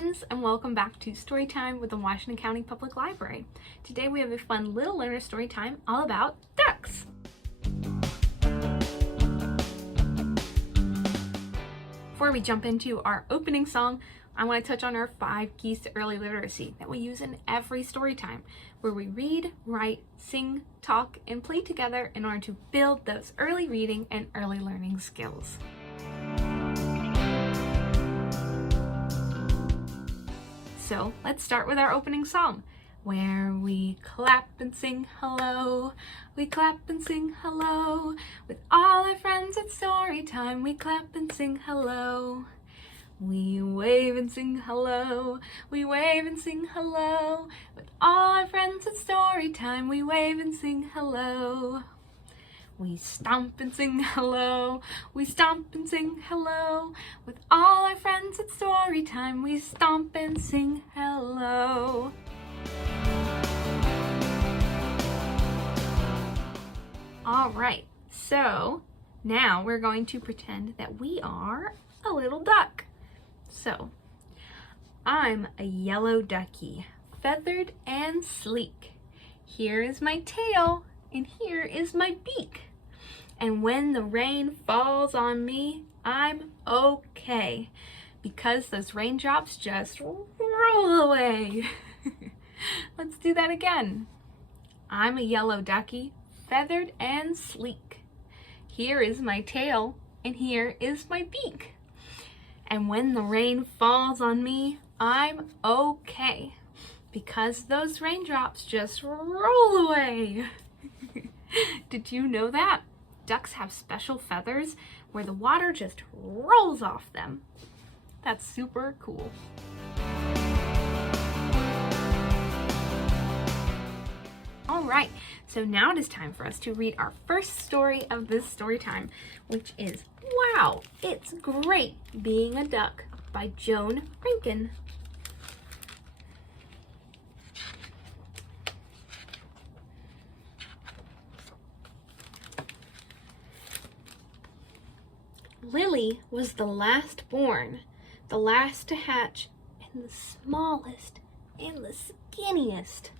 friends, and welcome back to Storytime with the Washington County Public Library. Today we have a fun little learner story time all about ducks. Before we jump into our opening song, I want to touch on our 5 keys to early literacy that we use in every story time, where we read, write, sing, talk, and play together in order to build those early reading and early learning skills. So let's start with our opening song, where we clap and sing hello. We clap and sing hello. With all our friends at story time, we clap and sing hello. We wave and sing hello. We wave and sing hello. With all our friends at story time, we wave and sing hello. We stomp and sing hello. We stomp and sing hello. With all our friends at story time, we stomp and sing hello. All right, so now we're going to pretend that we are a little duck. So, I'm a yellow ducky, feathered and sleek. Here is my tail, and here is my beak. And when the rain falls on me, I'm okay, because those raindrops just roll away. Let's do that again. I'm a yellow ducky, feathered and sleek. Here is my tail, and here is my beak. And when the rain falls on me, I'm okay, because those raindrops just roll away. Did you know that? Ducks have special feathers where the water just rolls off them. That's super cool. All right, so now it is time for us to read our first story of this story time, which is Wow, It's Great Being a Duck by Joan Rankin. Lily was the last born, the last to hatch, and the smallest and the skinniest.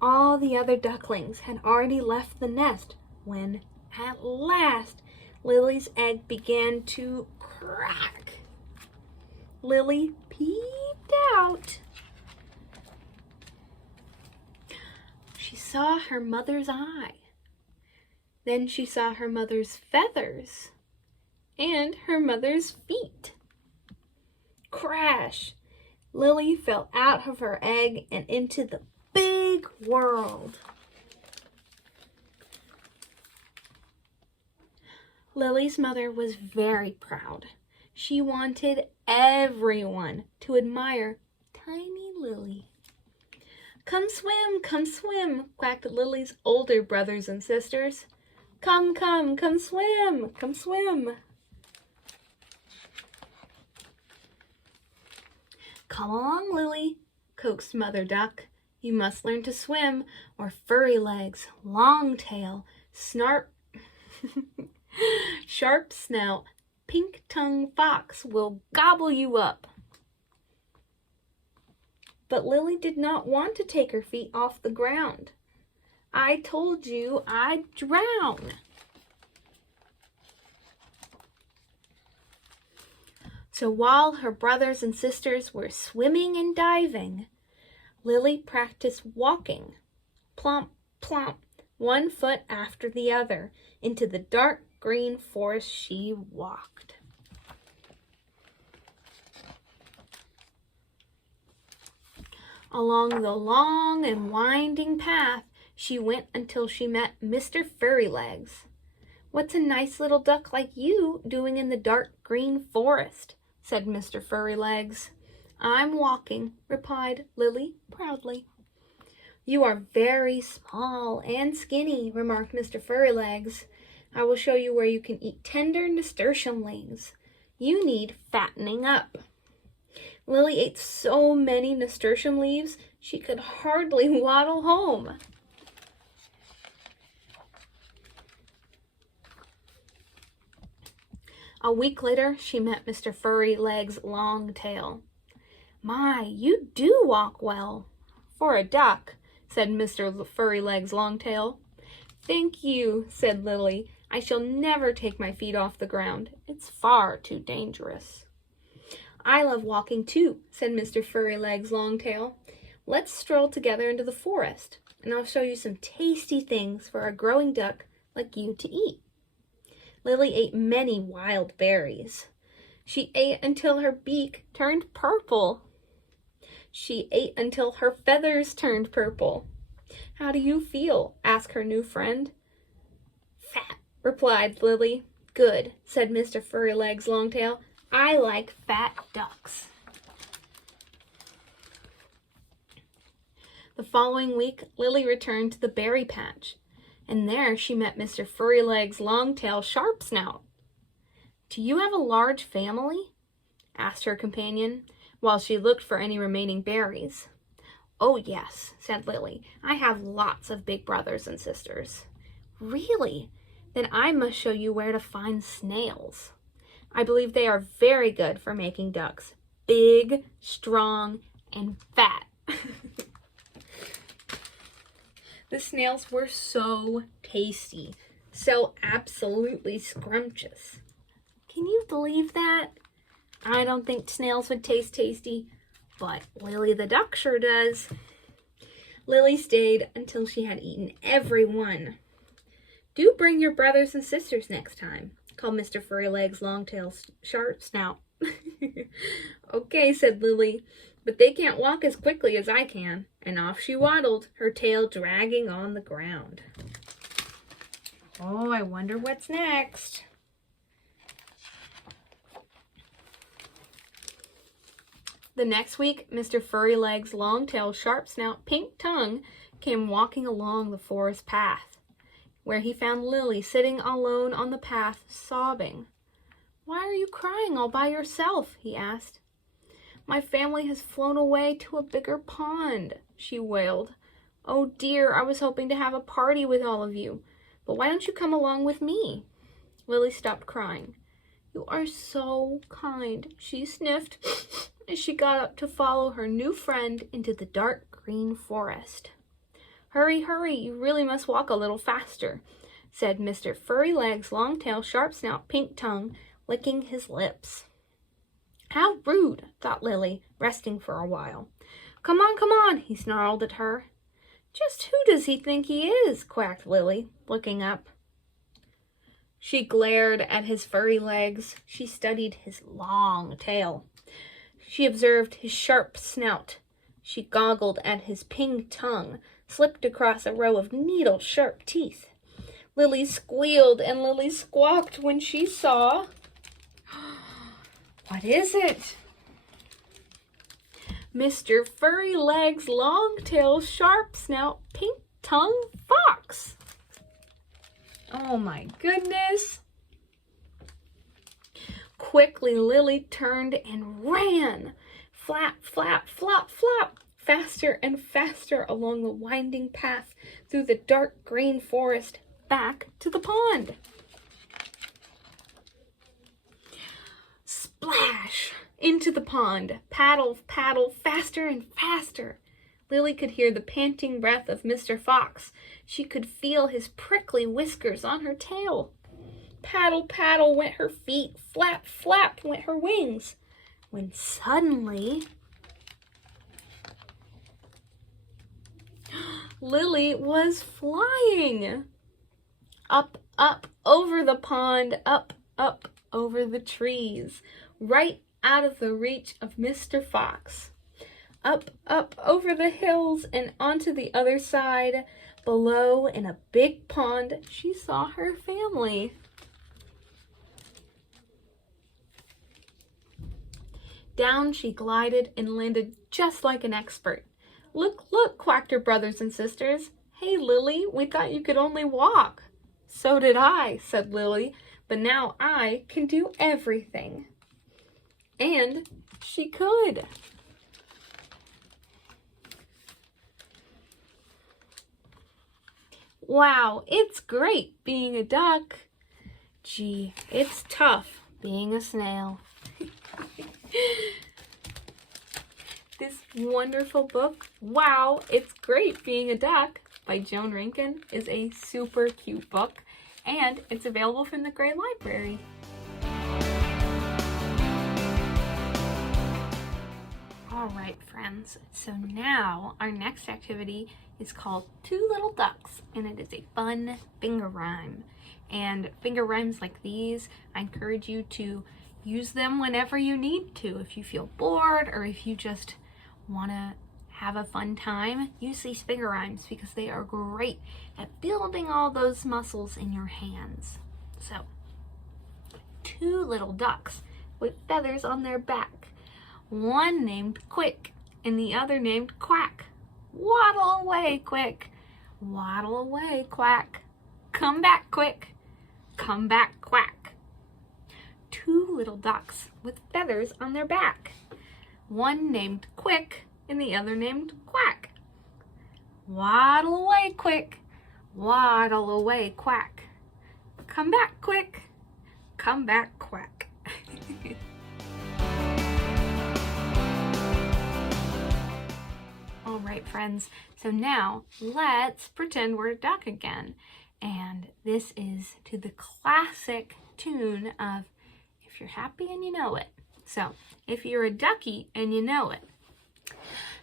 All the other ducklings had already left the nest when, at last, Lily's egg began to crack. Lily peeped out. She saw her mother's eye. Then she saw her mother's feathers and her mother's feet. Crash! Lily fell out of her egg and into the big world. Lily's mother was very proud. She wanted everyone to admire tiny Lily. Come swim, quacked Lily's older brothers and sisters. Come swim, come swim. Come along, Lily, coaxed Mother Duck. You must learn to swim, or furry legs, long tail, sharp snout, pink tongue fox will gobble you up. But Lily did not want to take her feet off the ground. I told you I'd drown. So while her brothers and sisters were swimming and diving, Lily practiced walking, plomp, plomp, one foot after the other, into the dark green forest she walked. Along the long and winding path, she went until she met Mr. Furrylegs. What's a nice little duck like you doing in the dark green forest? Said Mr. Furrylegs. I'm walking, replied Lily proudly. You are very small and skinny, remarked Mr. Furrylegs. I will show you where you can eat tender nasturtium leaves. You need fattening up. Lily ate so many nasturtium leaves, she could hardly waddle home. A week later, she met Mr. Furrylegs' long tail. My, you do walk well. For a duck, said Mr. Furry-Legs Longtail. Thank you, said Lily. I shall never take my feet off the ground. It's far too dangerous. I love walking too, said Mr. Furry-Legs Longtail. Let's stroll together into the forest, and I'll show you some tasty things for a growing duck like you to eat. Lily ate many wild berries. She ate until her beak turned purple. She ate until her feathers turned purple. How do you feel? Asked her new friend. Fat, replied Lily. Good, said Mr. Furry-Legs Longtail. I like fat ducks. The following week, Lily returned to the berry patch, and there she met Mr. Furry-Legs Longtail Sharpsnout. Do you have a large family? Asked her companion, while she looked for any remaining berries. Oh yes, said Lily. I have lots of big brothers and sisters. Really? Then I must show you where to find snails. I believe they are very good for making ducks. Big, strong, and fat. The snails were so tasty, so absolutely scrumptious. Can you believe that? I don't think snails would taste tasty, but Lily the duck sure does. Lily stayed until she had eaten every one. Do bring your brothers and sisters next time, called Mr. Furry-Legs Longtail Sharpsnout. Okay, said Lily, but they can't walk as quickly as I can. And off she waddled, her tail dragging on the ground. Oh, I wonder what's next. The next week, Mr. Furry-Legs Longtail Sharpsnout Pink Tongue came walking along the forest path, where he found Lily sitting alone on the path, sobbing. Why are you crying all by yourself? He asked. My family has flown away to a bigger pond, she wailed. Oh dear, I was hoping to have a party with all of you, but why don't you come along with me? Lily stopped crying. You are so kind, she sniffed as she got up to follow her new friend into the dark green forest. Hurry, hurry, you really must walk a little faster, said Mr. Furry-Legs Longtail Sharpsnout Pink Tongue, licking his lips. How rude, thought Lily, resting for a while. Come on, he snarled at her. Just who does he think he is? Quacked Lily, looking up. She glared at his furry legs. She studied his long tail. She observed his sharp snout. She goggled at his pink tongue, slipped across a row of needle-sharp teeth. Lily squealed and Lily squawked when she saw... What is it? Mr. Furry-Legs Longtail Sharpsnout Pink Tongue Fox. Oh my goodness. Quickly, Lily turned and ran. Flap, flap, flop, flop. Faster and faster along the winding path through the dark green forest back to the pond. Splash! Into the pond. Paddle, paddle, faster and faster. Lily could hear the panting breath of Mr. Fox. She could feel his prickly whiskers on her tail. Paddle, paddle went her feet. Flap, flap went her wings. When suddenly... Lily was flying. Up, up, over the pond, up, up, over the trees, right out of the reach of Mr. Fox. Up, up, over the hills and onto the other side. Below, in a big pond, she saw her family. Down she glided and landed just like an expert. Look, look, quacked her brothers and sisters. Hey, Lily, we thought you could only walk. So did I, said Lily, but now I can do everything. And she could. Wow, it's great being a duck. Gee, it's tough being a snail. this wonderful book, Wow, It's Great Being a Duck by Joan Rankin is a super cute book, and it's available from the Gray Library. Alright friends, so now our next activity is called Two Little Ducks, and it is a fun finger rhyme. And finger rhymes like these, I encourage you to use them whenever you need to. If you feel bored or if you just want to have a fun time, use these finger rhymes because they are great at building all those muscles in your hands. So, two little ducks with feathers on their back. One named Quick and the other named Quack. Waddle away, Quick. Waddle away, Quack. Come back, Quick. Come back, Quack. Two little ducks with feathers on their back. One named Quick and the other named Quack. Waddle away, Quick. Waddle away, Quack. Come back, Quick. Come back, Quack. All right, friends, so now let's pretend we're a duck again. And this is to the classic tune of If You're Happy and You Know It. So, if you're a ducky and you know it.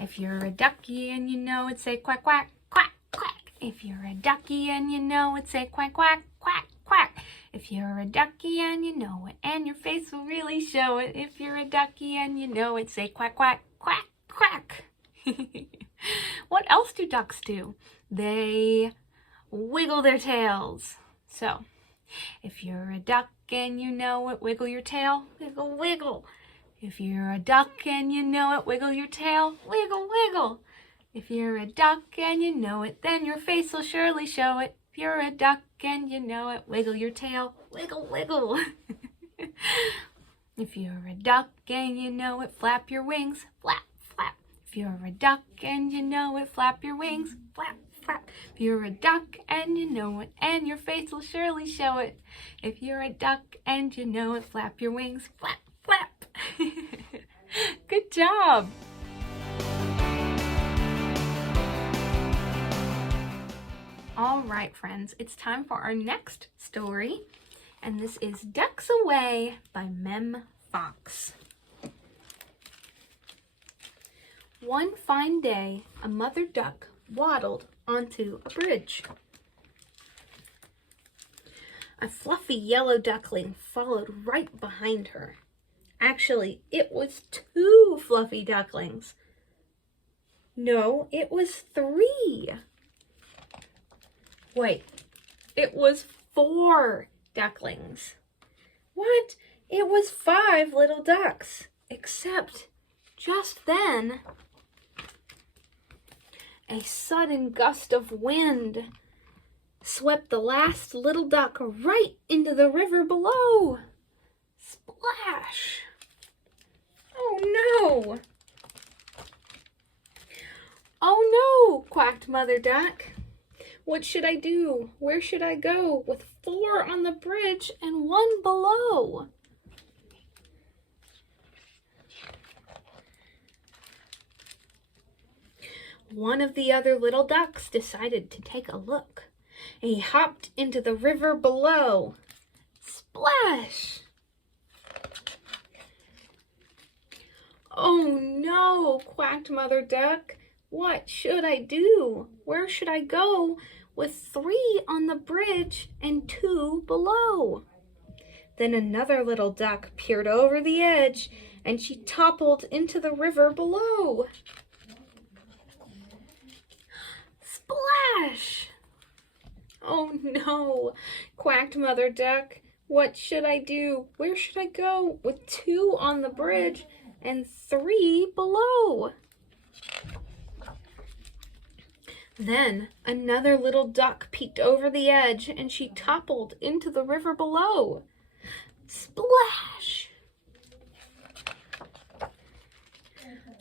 If you're a ducky and you know it, say quack, quack, quack, quack. If you're a ducky and you know it, say quack, quack, quack, quack. If you're a ducky and you know it, and your face will really show it. If you're a ducky and you know it, say quack, quack, quack, quack. What else do ducks do? They wiggle their tails. So, if you're a duck and you know it, wiggle your tail, wiggle, wiggle. If you're a duck and you know it, wiggle your tail, wiggle, wiggle. If you're a duck and you know it, then your face will surely show it. If you're a duck and you know it, wiggle your tail, wiggle, wiggle. If you're a duck and you know it, flap your wings, flap, flap. If you're a duck and you know it, flap your wings, flap, flap. If you're a duck and you know it, and your face will surely show it. If you're a duck and you know it, flap your wings, flap, flap. Good job. All right, friends, it's time for our next story, and this is Ducks Away by Mem Fox. One fine day, a mother duck waddled onto a bridge. A fluffy yellow duckling followed right behind her. Actually, it was two fluffy ducklings. No, it was three. Wait, it was four ducklings. What? It was five little ducks. Except, just then, a sudden gust of wind swept the last little duck right into the river below. Splash! Oh no! Oh no! Quacked Mother Duck. What should I do? Where should I go with four on the bridge and one below? One of the other little ducks decided to take a look. He hopped into the river below. Splash! Oh no, quacked Mother Duck. What should I do? Where should I go with three on the bridge and two below? Then another little duck peered over the edge and she toppled into the river below. Splash! Oh no, quacked Mother Duck. What should I do? Where should I go with two on the bridge and three below? Then another little duck peeked over the edge and she toppled into the river below. Splash!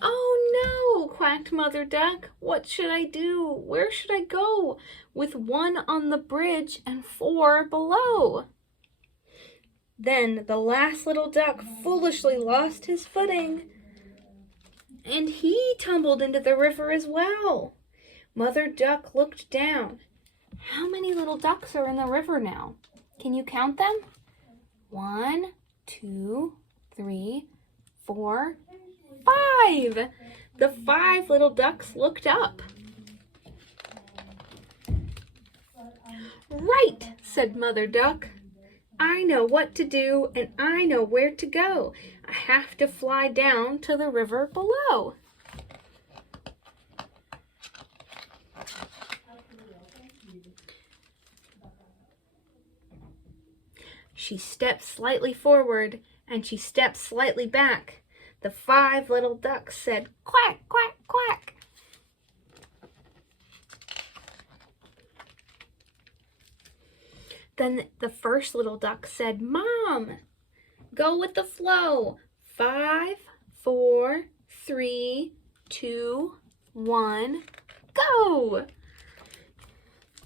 Oh no, quacked Mother Duck. What should I do? Where should I go with one on the bridge and four below? Then the last little duck foolishly lost his footing And he tumbled into the river as well. Mother Duck looked down. How many little ducks are in the river now? Can you count them? 1, 2, 3, 4, 5. The 5 little ducks looked up. Right, said Mother Duck. I know what to do and I know where to go. I have to fly down to the river below. She stepped slightly forward and she stepped slightly back. The 5 little ducks said, quack, quack, quack. Then the first little duck said, Mom, go with the flow. 5, 4, 3, 2, 1, go.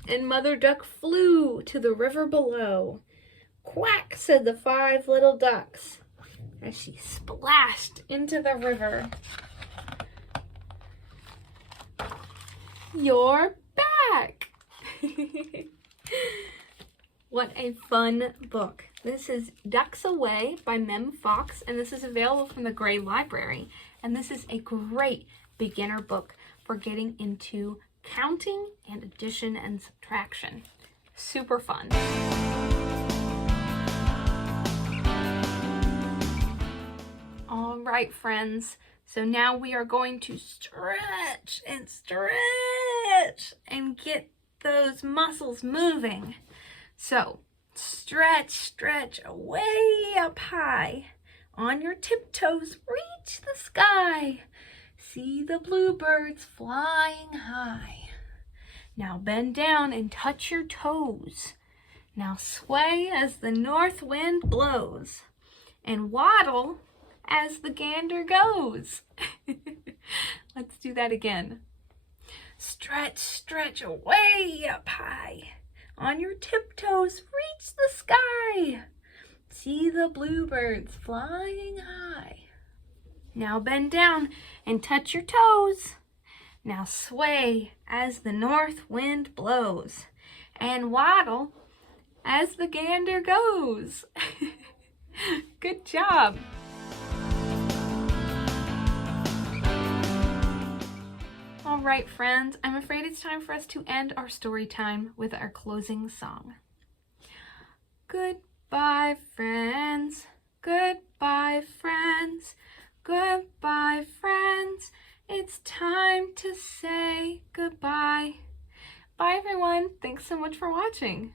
And Mother Duck flew to the river below. Quack, said the 5 little ducks as she splashed into the river. You're back! What a fun book. This is Ducks Away by Mem Fox, and this is available from the Gray Library. And this is a great beginner book for getting into counting and addition and subtraction. Super fun. All right, friends. So now we are going to stretch and stretch and get those muscles moving. So stretch, stretch way up high. On your tiptoes, reach the sky. See the bluebirds flying high. Now bend down and touch your toes. Now sway as the north wind blows. And waddle as the gander goes. Let's do that again. Stretch, stretch way up high. On your tiptoes, reach the sky. See the bluebirds flying high. Now bend down and touch your toes. Now sway as the north wind blows. And waddle as the gander goes. Good job. All right, friends, I'm afraid it's time for us to end our story time with our closing song. Goodbye, friends. Goodbye, friends. Goodbye, friends. It's time to say goodbye. Bye, everyone. Thanks so much for watching.